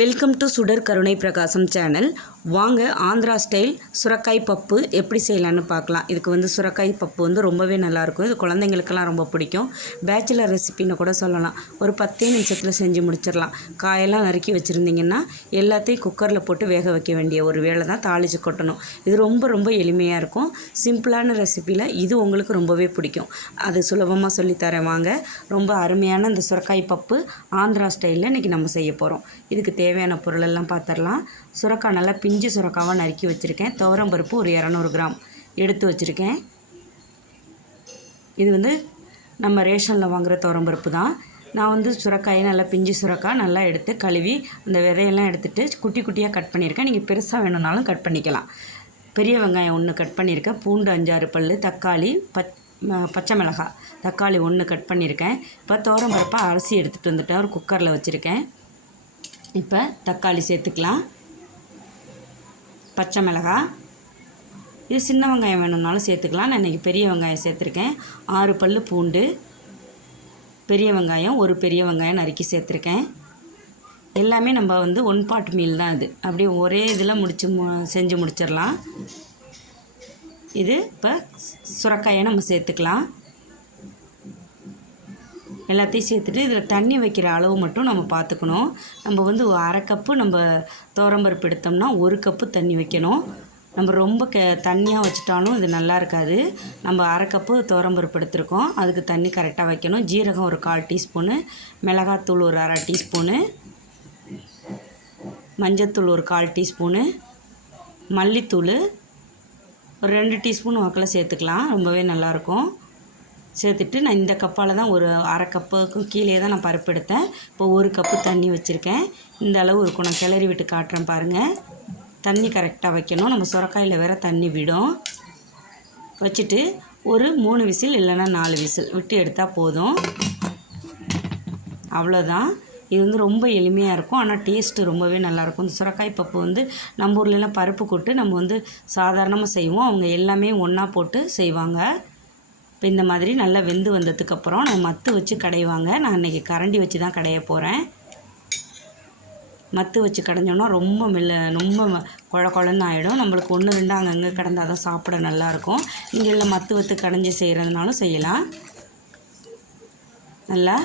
Welcome to சுடர் கருணை பிரகாசம் சேனல் வாங்க ஆந்திரா ஸ்டைல் சுரக்காய் பப்பு எப்படி செய்யலான்னு பார்க்கலாம். இதுக்கு வந்து சுரக்காய் பப்பு வந்து ரொம்பவே நல்லாயிருக்கும். இது குழந்தைங்களுக்கெல்லாம் ரொம்ப பிடிக்கும். பேச்சுலர் ரெசிபின்னு கூட சொல்லலாம். ஒரு பத்தே நிமிஷத்தில் செஞ்சு முடிச்சிடலாம். காயெல்லாம் நறுக்கி வச்சுருந்தீங்கன்னா எல்லாத்தையும் குக்கரில் போட்டு வேக வைக்க வேண்டிய ஒரு வேலை தான் தாளித்து கொட்டணும். இது ரொம்ப ரொம்ப எளிமையாக இருக்கும். சிம்பிளான ரெசிப்பியில் இது உங்களுக்கு ரொம்பவே பிடிக்கும். அது சுலபமாக சொல்லித்தரேன் வாங்க. ரொம்ப அருமையான இந்த சுரக்காய் பப்பு ஆந்திரா ஸ்டைலில் இன்றைக்கி நம்ம செய்ய போகிறோம் இதுக்கு தேவையான பொருளெல்லாம் பார்த்துடலாம். சுரக்காய் நல்லா பிஞ்சு சுரக்காவாக நறுக்கி வச்சுருக்கேன். துவரம் பருப்பு ஒரு இரநூறு கிராம் எடுத்து வச்சுருக்கேன். இது வந்து நம்ம ரேஷனில் வாங்குகிற துவரம் பருப்பு தான். நான் வந்து சுரக்காயை நல்லா பிஞ்சு சுரக்காய் நல்லா எடுத்து கழுவி அந்த விதையெல்லாம் எடுத்துகிட்டு குட்டி குட்டியாக கட் பண்ணியிருக்கேன். நீங்கள் பெருசாக வேணும்னாலும் கட் பண்ணிக்கலாம். பெரிய வெங்காயம் ஒன்று கட் பண்ணியிருக்கேன். பூண்டு அஞ்சாறு பல் தக்காளி பச் பச்சை மிளகாய் தக்காளி ஒன்று கட் பண்ணியிருக்கேன். இப்போ துவரம் பருப்பாக அரிசி எடுத்துகிட்டு வந்துட்டேன். ஒரு குக்கரில் வச்சுருக்கேன். இப்போ தக்காளி சேர்த்துக்கலாம். பச்சை மிளகாய் இது சின்ன வெங்காயம் வேணும்னாலும் சேர்த்துக்கலாம். நான் இன்றைக்கி பெரிய வெங்காயம் சேர்த்துருக்கேன். ஆறு பல் பூண்டு. பெரிய வெங்காயம் ஒரு பெரிய வெங்காயம் நறுக்கி சேர்த்துருக்கேன். எல்லாமே நம்ம வந்து ஒன் பாட் மீல் தான் இது. அப்படியே ஒரே இதில் முடிச்சு மு செஞ்சு முடிச்சிடலாம். இது இப்போ சுரக்காயை நம்ம சேர்த்துக்கலாம். எல்லாத்தையும் சேர்த்துட்டு இதில் தண்ணி வைக்கிற அளவு மட்டும் நம்ம பார்த்துக்கணும். நம்ம வந்து அரை கப்பு நம்ம தோரம்பருப்பு எடுத்தோம்னா ஒரு கப்பு தண்ணி வைக்கணும். நம்ம ரொம்ப க தண்ணியாக வச்சுட்டாலும் இது நல்லா இருக்காது. நம்ம அரை கப்பு துவரம்பருப்பு எடுத்துருக்கோம். அதுக்கு தண்ணி கரெக்டாக வைக்கணும். ஜீரகம் ஒரு கால் டீஸ்பூனு மிளகாத்தூள் ஒரு அரை டீஸ்பூனு மஞ்சத்தூள் ஒரு கால் டீஸ்பூனு மல்லித்தூள் ஒரு ரெண்டு டீஸ்பூன் வாக்கில் சேர்த்துக்கலாம். ரொம்பவே நல்லாயிருக்கும் சேர்த்துட்டு நான் இந்த கப்பால் தான் ஒரு அரை கப்புக்கும் கீழே தான் நான் பருப்பு எடுத்தேன். இப்போ ஒரு கப்பு தண்ணி வச்சுருக்கேன். இந்த அளவு இருக்கும் நான் கிளறி விட்டு காட்டுறேன் பாருங்கள் தண்ணி கரெக்டாக வைக்கணும். நம்ம சுரக்காயில் வேற தண்ணி விடும். வச்சுட்டு ஒரு மூணு விசில் இல்லைன்னா நாலு விசில் விட்டு எடுத்தால் போதும். அவ்வளோதான் இது வந்து ரொம்ப எளிமையாக இருக்கும். ஆனால் டேஸ்ட்டு ரொம்பவே நல்லாயிருக்கும் இந்த சுரக்காய் பப்பு வந்து நம்ம ஊர்லலாம் பருப்பு கொட்டு நம்ம வந்து சாதாரணமாக செய்வோம். அவங்க எல்லாமே ஒன்றா போட்டு செய்வாங்க. இப்போ இந்த மாதிரி நல்லா வெந்து வந்ததுக்கப்புறம் நான் மத்து வச்சு கடைவாங்க நான் இன்றைக்கி கரண்டி வச்சு தான் கடைய போகிறேன் மத்து வச்சு கடைஞ்சோன்னா ரொம்ப மெல்ல ரொம்ப குழ குழந்த ஆகிடும் நம்மளுக்கு ஒன்று ரெண்டு அங்கங்கே கிடந்தால் தான் சாப்பிட நல்லாயிருக்கும் இங்கே இல்லை மத்து வத்து கடைஞ்சி செய்கிறதுனாலும் செய்யலாம். நல்லா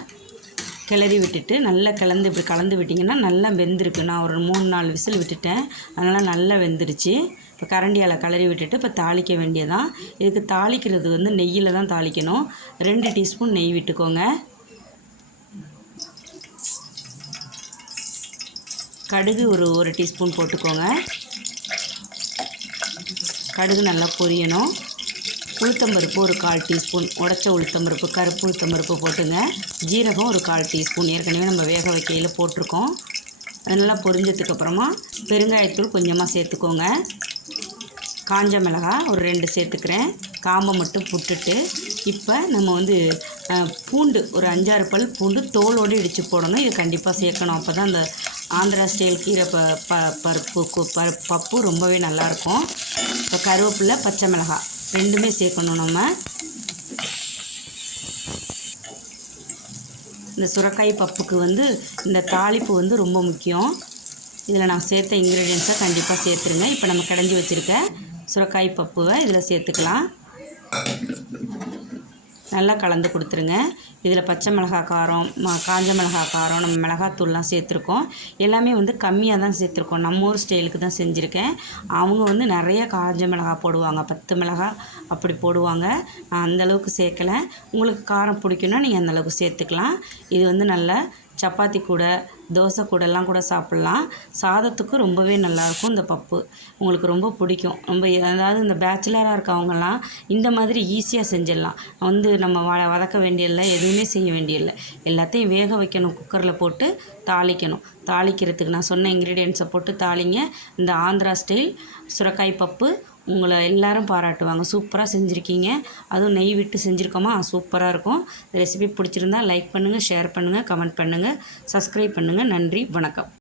கிளறி விட்டுட்டு நல்லா கிளந்து இப்படி கலந்து விட்டிங்கன்னா நல்லா வெந்திருக்கு. நான் ஒரு மூணு நாலு விசில் விட்டுட்டேன். அதனால் நல்லா வெந்துருச்சு. இப்போ கரண்டியால் கலரி விட்டுட்டு இப்போ தாளிக்க வேண்டியதான் இதுக்கு தாளிக்கிறது வந்து நெய்யில் தான் தாளிக்கணும். ரெண்டு டீஸ்பூன் நெய் விட்டுக்கோங்க. கடுகு ஒரு ஒரு டீஸ்பூன் போட்டுக்கோங்க. கடுகு நல்லா பொரியணும். உளுத்தம்பருப்பு ஒரு கால் டீஸ்பூன். உடச்ச உளுத்தம்பருப்பு கருப்பு உளுத்தம்பருப்பு போட்டுங்க. ஜீரகம் ஒரு கால் டீஸ்பூன். ஏற்கனவே நம்ம வேக வைக்கையில் போட்டிருக்கோம். அது நல்லா பொரிஞ்சதுக்கப்புறமா பெருங்காயத்தூள் கொஞ்சமாக சேர்த்துக்கோங்க. காஞ்ச மிளகாய் ஒரு ரெண்டு சேர்த்துக்கிறேன். காம்பை மட்டும் புட்டுட்டு இப்போ நம்ம வந்து பூண்டு ஒரு அஞ்சாறு பல் பூண்டு தோலோடு இடித்து போடணும். இது கண்டிப்பாக சேர்க்கணும். அப்போ தான் அந்த ஆந்திரா ஸ்டைல் கீரை ப ப பருப்பு பப்பு ரொம்பவே நல்லாயிருக்கும். இப்போ கருவேப்பிலை பச்சை மிளகாய் ரெண்டுமே சேர்க்கணும் நம்ம. இந்த சுரக்காய் பப்புக்கு வந்து இந்த தாளிப்பு வந்து ரொம்ப முக்கியம். இதில் நான் சேர்த்த இன்க்ரீடியன்ஸை கண்டிப்பாக சேர்த்துருங்க. இப்போ நம்ம கடைஞ்சி வச்சுருக்க சுரக்காய் பப்புவை இதில் சேர்த்துக்கலாம். நல்லா கலந்து கொடுத்துருங்க. இதில் பச்சை மிளகா காரம் காஞ்ச மிளகா காரம் நம்ம மிளகாத்தூள்லாம் சேர்த்துருக்கோம். எல்லாமே வந்து கம்மியாக தான் சேர்த்துருக்கோம். நம்ம ஊர் ஸ்டைலுக்கு தான் செஞ்சுருக்கேன். அவங்க வந்து நிறைய காஞ்ச மிளகா போடுவாங்க. பத்து மிளகா அப்படி போடுவாங்க. நான் அந்தளவுக்கு சேர்க்கலை. உங்களுக்கு காரம் பிடிக்குன்னா நீங்கள் அந்தளவுக்கு சேர்த்துக்கலாம். இது வந்து நல்லா சப்பாத்தி கூட தோசை கூடலாம் கூட சாப்பிட்லாம். சாதத்துக்கு ரொம்பவே நல்லாயிருக்கும் இந்த பப்பு. உங்களுக்கு ரொம்ப பிடிக்கும். ரொம்ப அதாவது இந்த பேச்சுலராக இருக்கவங்கலாம் இந்த மாதிரி ஈஸியாக செஞ்சிடலாம். வந்து நம்ம வ வதக்க வேண்டியதில்லை எதுவுமே செய்ய வேண்டியதில்லை. எல்லாத்தையும் வேக வைக்கணும். குக்கரில் போட்டு தாளிக்கணும். தாளிக்கிறதுக்கு நான் சொன்ன இன்க்ரீடியன்ஸை போட்டு தாளிங்க. இந்த ஆந்திரா ஸ்டைல் சுரக்காய் பப்பு உங்களை எல்லாரும் பாராட்டுவாங்க. சூப்பராக செஞ்சுருக்கீங்க. அதுவும் நெய் விட்டு செஞ்சுருக்கோமா? சூப்பராக இருக்கும். ரெசிபி பிடிச்சிருந்தா லைக் பண்ணுங்கள் ஷேர் பண்ணுங்கள் கமெண்ட் பண்ணுங்கள் சப்ஸ்கிரைப் பண்ணுங்கள் நன்றி வணக்கம்.